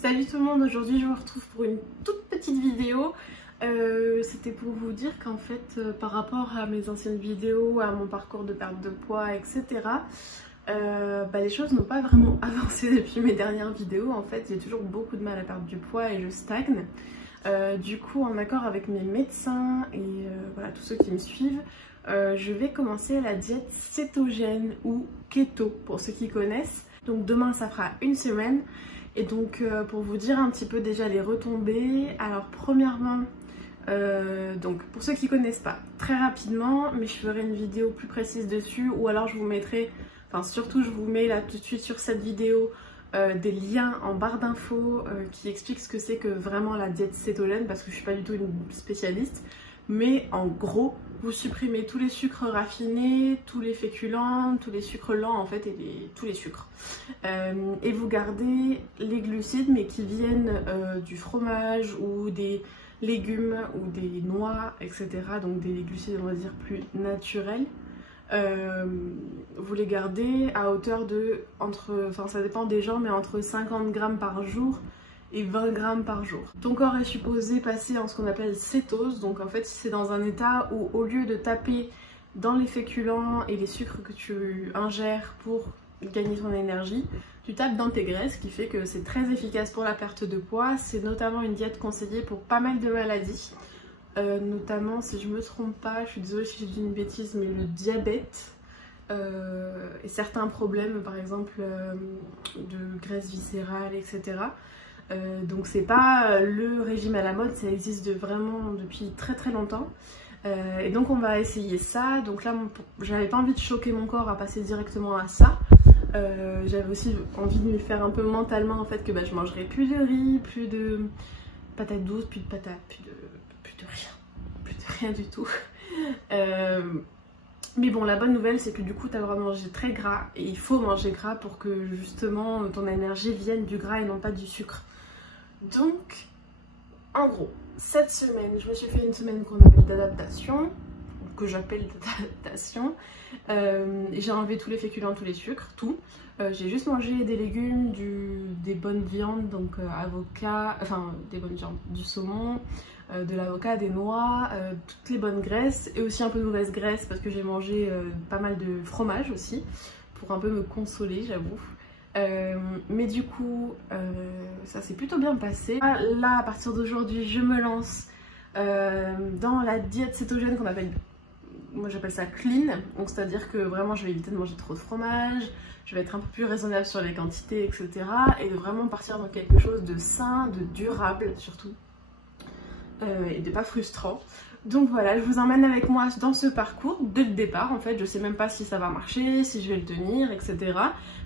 Salut tout le monde, aujourd'hui je vous retrouve pour une toute petite vidéo. C'était pour vous dire qu'en fait par rapport à mes anciennes vidéos, à mon parcours de perte de poids, etc. Les choses n'ont pas vraiment avancé depuis mes dernières vidéos. En fait j'ai toujours beaucoup de mal à perdre du poids et je stagne. Du coup, en accord avec mes médecins et voilà, tous ceux qui me suivent, je vais commencer la diète cétogène ou keto pour ceux qui connaissent. Donc demain ça fera une semaine. Et donc pour vous dire un petit peu déjà les retombées, alors premièrement, donc pour ceux qui connaissent pas, très rapidement, mais je ferai une vidéo plus précise dessus, ou alors je vous mettrai, enfin surtout je vous mets là tout de suite sur cette vidéo des liens en barre d'infos qui expliquent ce que c'est que vraiment la diète cétogène, parce que je suis pas du tout une spécialiste. Mais en gros, vous supprimez tous les sucres raffinés, tous les féculents, tous les sucres lents en fait, et tous les sucres. Et vous gardez les glucides, mais qui viennent du fromage ou des légumes ou des noix, etc. Donc des glucides, on va dire, plus naturels. Vous les gardez à hauteur de, enfin ça dépend des gens, mais entre 50 grammes par jour et 20 grammes par jour. Ton corps est supposé passer en ce qu'on appelle cétose, donc en fait c'est dans un état où au lieu de taper dans les féculents et les sucres que tu ingères pour gagner ton énergie, tu tapes dans tes graisses, ce qui fait que c'est très efficace pour la perte de poids. C'est notamment une diète conseillée pour pas mal de maladies, notamment, si je me trompe pas, je suis désolée si je dis une bêtise, mais le diabète et certains problèmes, par exemple de graisse viscérale, etc. Donc c'est pas le régime à la mode, ça existe vraiment depuis très très longtemps. Et donc on va essayer ça. Donc là j'avais pas envie de choquer mon corps à passer directement à ça. J'avais aussi envie de me faire un peu mentalement en fait que je mangerais plus de riz, plus de patates douces, plus de patates, plus de rien du tout. Mais bon, la bonne nouvelle c'est que du coup tu as le droit de manger très gras, et il faut manger gras pour que justement ton énergie vienne du gras et non pas du sucre. Donc, en gros, cette semaine, je me suis fait une semaine qu'on appelle d'adaptation, que j'appelle d'adaptation. J'ai enlevé tous les féculents, tous les sucres, tout. J'ai juste mangé des légumes, des bonnes viandes, donc avocat, enfin des bonnes viandes, du saumon, de l'avocat, des noix, toutes les bonnes graisses, et aussi un peu de mauvaise graisse parce que j'ai mangé pas mal de fromage aussi, pour un peu me consoler, j'avoue. Mais du coup ça s'est plutôt bien passé. Là à partir d'aujourd'hui je me lance dans la diète cétogène qu'on appelle, moi j'appelle ça clean, donc c'est à dire que vraiment je vais éviter de manger trop de fromage, je vais être un peu plus raisonnable sur les quantités, etc. Et de vraiment partir dans quelque chose de sain, de durable surtout, et de pas frustrant. Donc voilà, je vous emmène avec moi dans ce parcours dès le départ. En fait, je sais même pas si ça va marcher, si je vais le tenir, etc.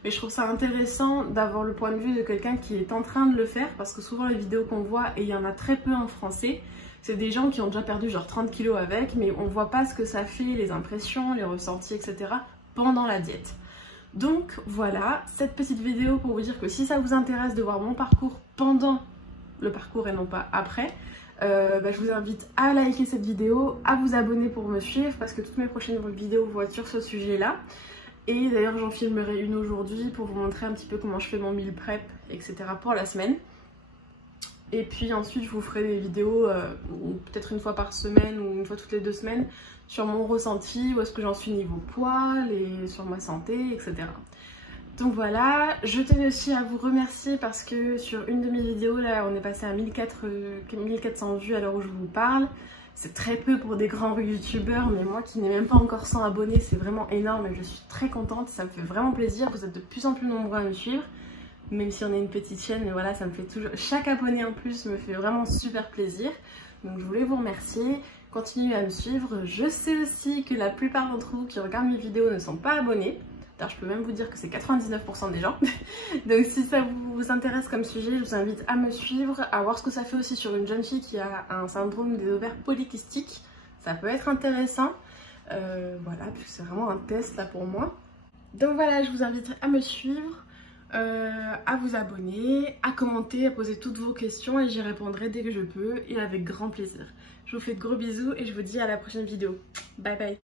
Mais je trouve ça intéressant d'avoir le point de vue de quelqu'un qui est en train de le faire, parce que souvent les vidéos qu'on voit, et il y en a très peu en français, c'est des gens qui ont déjà perdu genre 30 kilos avec, mais on voit pas ce que ça fait, les impressions, les ressentis, etc. pendant la diète. Donc voilà, cette petite vidéo pour vous dire que si ça vous intéresse de voir mon parcours pendant le parcours et non pas après, je vous invite à liker cette vidéo, à vous abonner pour me suivre, parce que toutes mes prochaines vidéos vont être sur ce sujet là. Et d'ailleurs j'en filmerai une aujourd'hui pour vous montrer un petit peu comment je fais mon meal prep, etc. pour la semaine. Et puis ensuite je vous ferai des vidéos peut-être une fois par semaine ou une fois toutes les 2 semaines sur mon ressenti, où est-ce que j'en suis niveau poids, sur ma santé, etc. Donc voilà, je tenais aussi à vous remercier parce que sur une de mes vidéos, là on est passé à 1400 vues à l'heure où je vous parle. C'est très peu pour des grands youtubeurs, mais moi qui n'ai même pas encore 100 abonnés, c'est vraiment énorme et je suis très contente, ça me fait vraiment plaisir. Vous êtes de plus en plus nombreux à me suivre, même si on est une petite chaîne, mais voilà, ça me fait toujours, chaque abonné en plus me fait vraiment super plaisir. Donc je voulais vous remercier, continuez à me suivre. Je sais aussi que la plupart d'entre vous qui regardent mes vidéos ne sont pas abonnés. Alors, je peux même vous dire que c'est 99% des gens. Donc si ça vous intéresse comme sujet, je vous invite à me suivre, à voir ce que ça fait aussi sur une jeune fille qui a un syndrome des ovaires polykystiques. Ça peut être intéressant. Voilà, puisque c'est vraiment un test là pour moi. Donc voilà, je vous invite à me suivre, à vous abonner, à commenter, à poser toutes vos questions, et j'y répondrai dès que je peux et avec grand plaisir. Je vous fais de gros bisous et je vous dis à la prochaine vidéo. Bye bye.